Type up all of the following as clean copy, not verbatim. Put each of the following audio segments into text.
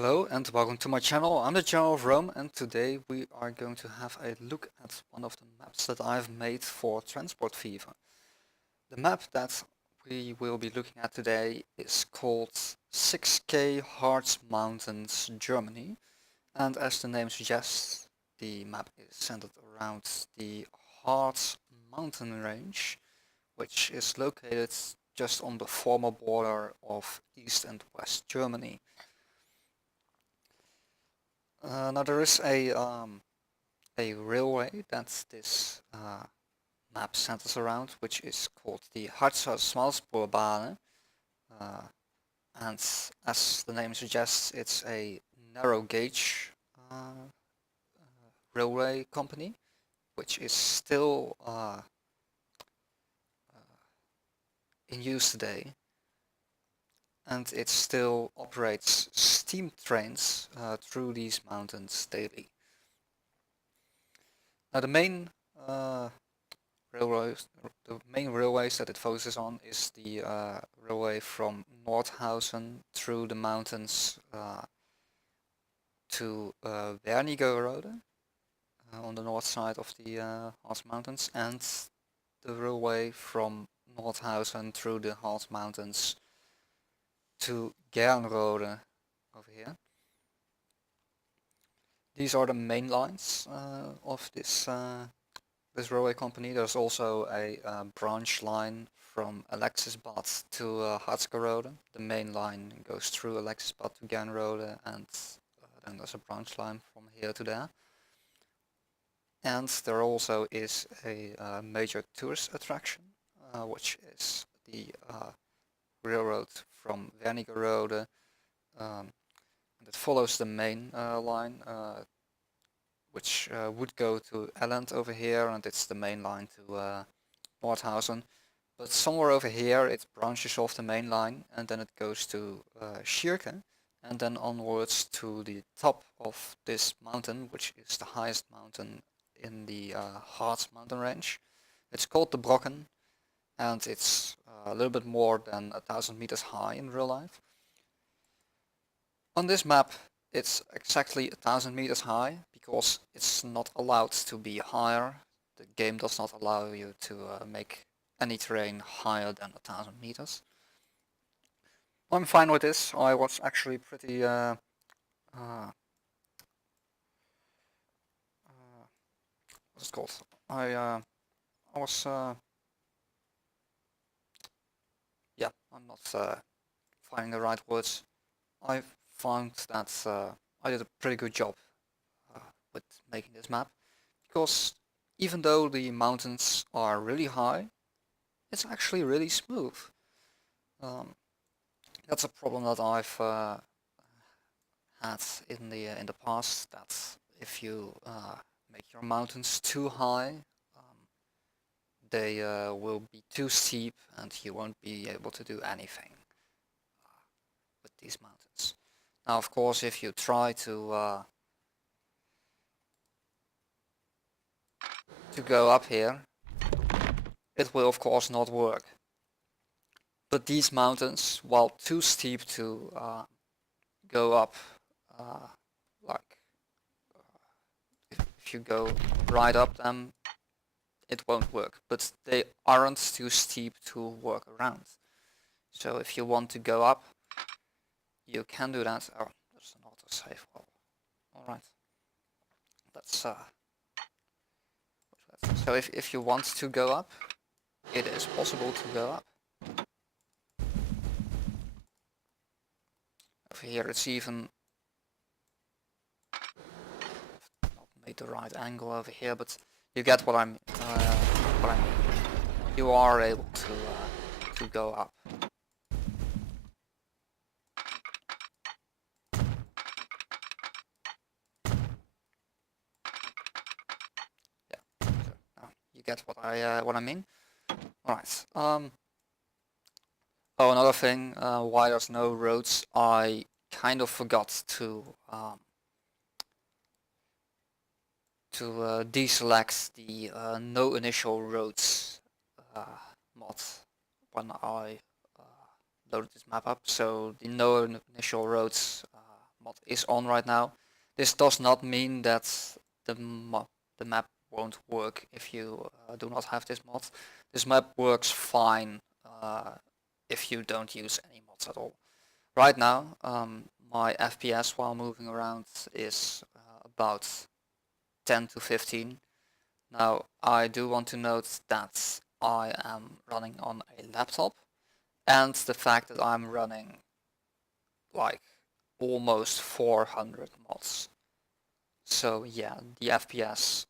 Hello and welcome to my channel. I'm the General of Rome, and today we are going to have a look at one of the maps that I've made for Transport Fever. The map that we will be looking at today is called 6K Harz Mountains, Germany, and as the name suggests, the map is centered around the Harz Mountain range, which is located just on the former border of East and West Germany. Now there is a railway that this map centers around, which is called the Harzer Smalspurbahn, uh, and as the name suggests, it's a narrow gauge railway company, which is still in use today, and it still operates steam trains through these mountains daily. Now uh, railways, the main railways that it focuses on is the railway from Nordhausen through the mountains to Wernigerode on the north side of the Harz Mountains, and the railway from Nordhausen through the Harz Mountains to Gernrode over here. These are the main lines of this railway company. There's also a branch line from Alexisbad to Harzgerode. The main line goes through Alexisbad to Gernrode, and then there's a branch line from here to there. And there also is a major tourist attraction, which is the railroad from Wernigerode. And it follows the main line, which would go to Elland over here, and it's the main line to Nordhausen. But somewhere over here it branches off the main line, and then it goes to Schierke, and then onwards to the top of this mountain, which is the highest mountain in the Harz mountain range. It's called the Brocken, and it's a little bit more than 1,000 meters high in real life. On this map it's exactly 1,000 meters high, because it's not allowed to be higher. The game does not allow you to make any terrain higher than 1,000 meters. I'm fine with this. I was actually pretty what's it called? I was yeah, I'm not finding the right words. I found that I did a pretty good job with making this map, because even though the mountains are really high, it's actually really smooth. That's a problem that I've had in the past. That if you make your mountains too high, they will be too steep, and you won't be able to do anything with these mountains. Now, of course, if you try to go up here, it will of course not work. But these mountains, while too steep to go up, like if you go right up them, it won't work. But they aren't too steep to work around. So if you want to go up, you can do that. Oh, there's an autosave. Well, alright. That's so if you want to go up, it is possible to go up. Over here it's even not made the right angle over here, but you get what I mean. You are able to go up. Yeah, so now you get what I mean. All right. Oh, another thing, why there's no roads, I kind of forgot to deselect the no initial roads mod when I loaded this map up. So the no initial roads mod is on right now. This does not mean that the map won't work if you do not have this mod. This map works fine if you don't use any mods at all. Right now, my FPS while moving around is about 10 to 15. Now, I do want to note that I am running on a laptop, and the fact that I'm running like almost 400 mods. So yeah, the FPS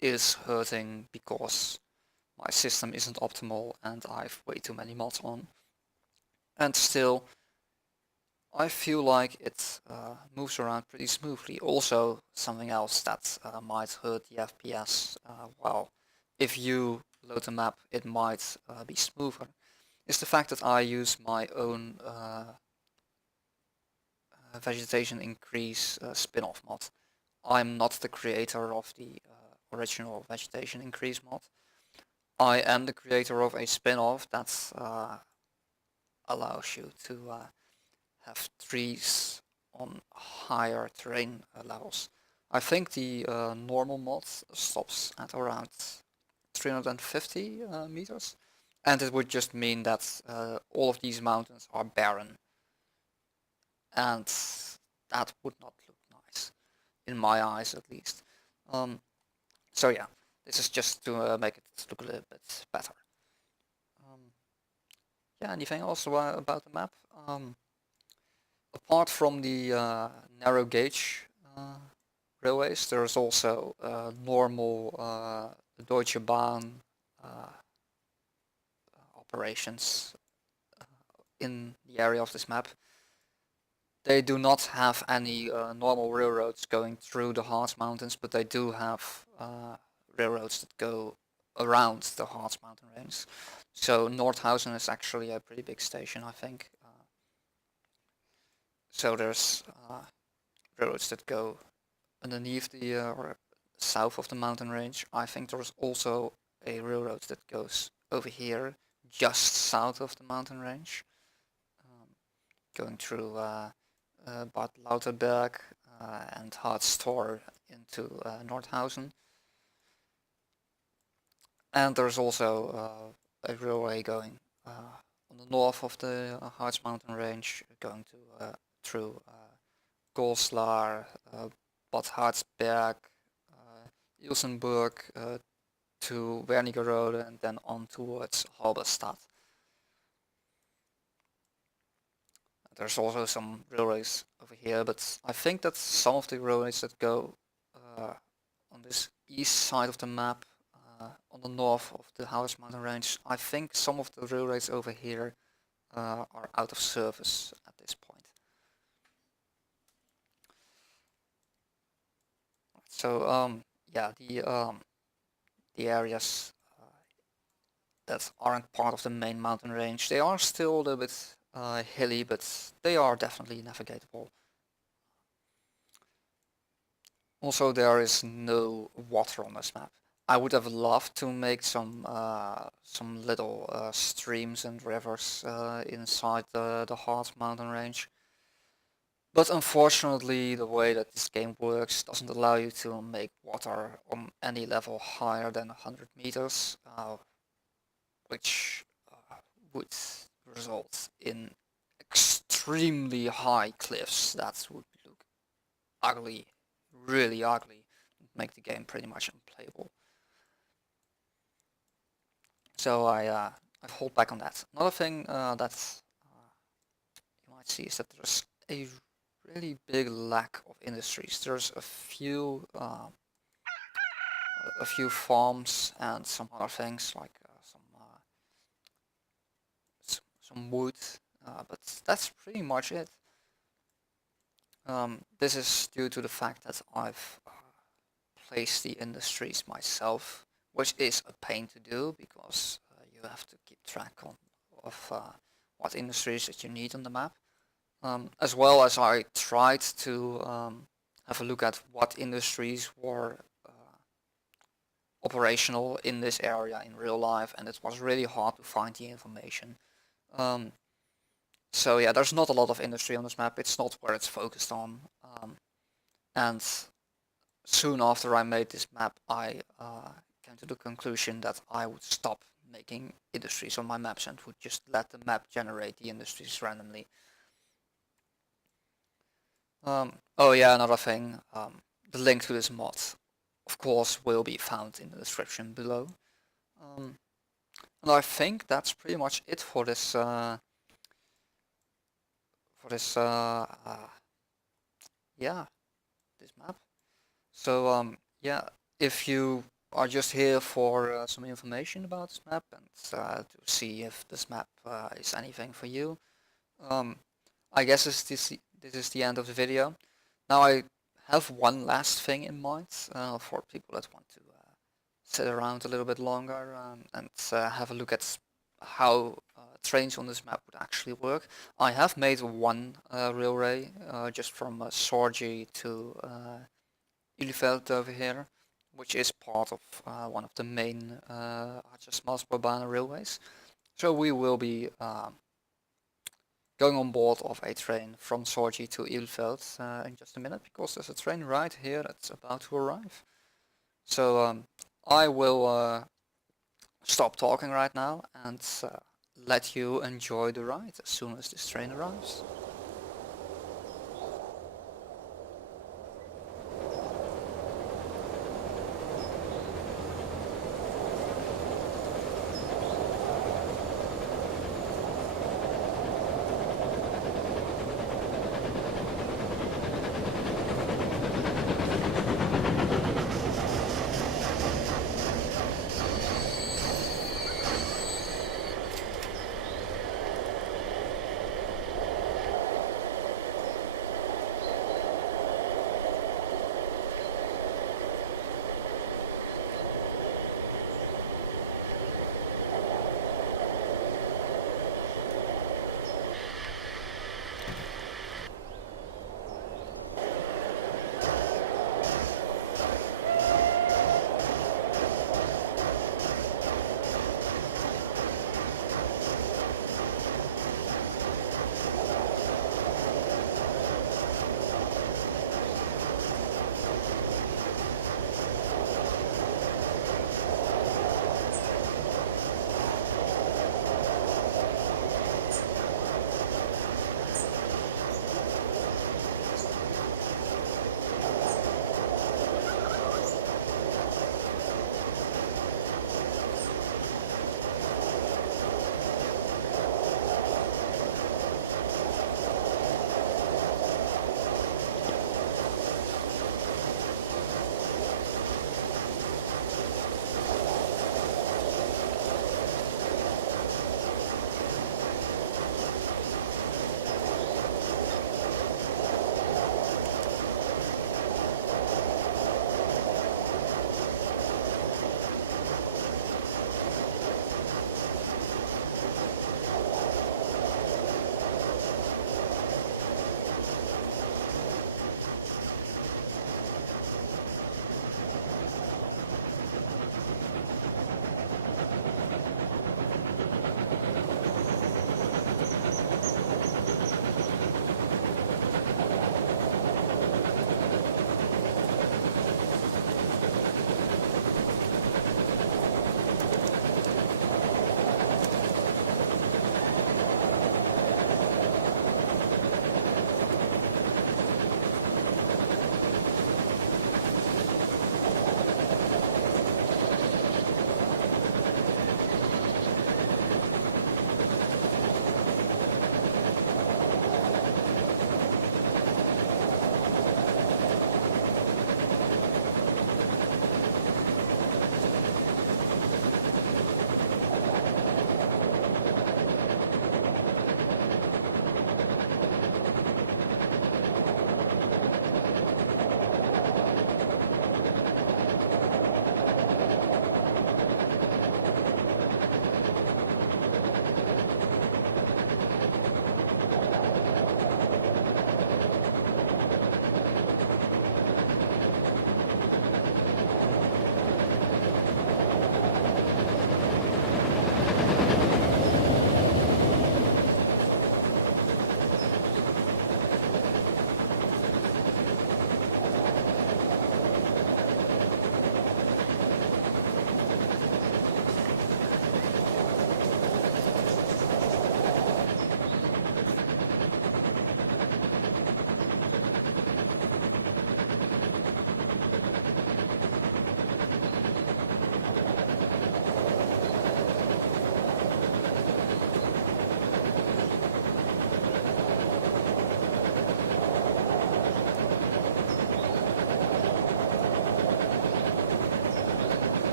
is hurting because my system isn't optimal and I've way too many mods on. And still, I feel like it moves around pretty smoothly. Also, something else that might hurt the FPS, well, if you load the map, it might be smoother, is the fact that I use my own vegetation increase spin-off mod. I'm not the creator of the original vegetation increase mod. I am the creator of a spin-off that allows you to have trees on higher terrain levels. I think the normal mod stops at around 350 meters, and it would just mean that all of these mountains are barren, and that would not look nice, in my eyes at least. So yeah, this is just to make it look a little bit better. Yeah, anything else about the map? Apart from the narrow gauge railways, there's also normal Deutsche Bahn operations in the area of this map. They do not have any normal railroads going through the Harz Mountains, but they do have railroads that go around the Harz Mountain range. So Nordhausen is actually a pretty big station, I think. So there's railroads that go underneath the or south of the mountain range. I think there's also a railroad that goes over here, just south of the mountain range, going through Bad Lauterberg and Harz into Nordhausen. And there's also a railway going on the north of the Harz Mountain range, going to through Goslar, Bad Harzberg, Ilsenburg to Wernigerode, and then on towards Halberstadt. There's also some railways over here, but I think that some of the railways that go on this east side of the map, on the north of the Harz Mountain range, I think some of the railways over here are out of service at this point. So yeah, the areas that aren't part of the main mountain range, they are still a little bit hilly, but they are definitely navigatable. Also, there is no water on this map. I would have loved to make some little streams and rivers inside the Harz Mountain range. But unfortunately, the way that this game works doesn't allow you to make water on any level higher than 100 meters, which would result in extremely high cliffs that would look ugly, really ugly, and make the game pretty much unplayable. So I hold back on that. Another thing that you might see is that there's a really big lack of industries. There's a few farms and some other things like some wood, but that's pretty much it. This is due to the fact that I've placed the industries myself, which is a pain to do because you have to keep track of what industries that you need on the map. As well as I tried to have a look at what industries were operational in this area in real life, and it was really hard to find the information. So yeah, there's not a lot of industry on this map. It's not where it's focused on. And soon after I made this map, I came to the conclusion that I would stop making industries on my maps and would just let the map generate the industries randomly. Oh yeah, another thing. The link to this mod, of course, will be found in the description below. And I think that's pretty much it for this yeah, this map. So yeah, if you are just here for some information about this map and to see if this map is anything for you, I guess this is the end of the video. Now I have one last thing in mind for people that want to sit around a little bit longer and have a look at how trains on this map would actually work. I have made one railway just from Sorgi to Ilfeld over here, which is part of one of the main Harz railways. So we will be going on board of a train from Sorgi to Ilfeld in just a minute, because there's a train right here that's about to arrive. So I will stop talking right now and let you enjoy the ride as soon as this train arrives.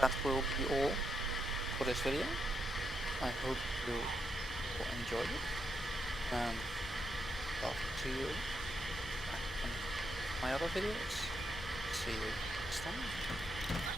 that will be all for this video. I hope you all enjoyed it, and talk to you back in my other videos. See you next time.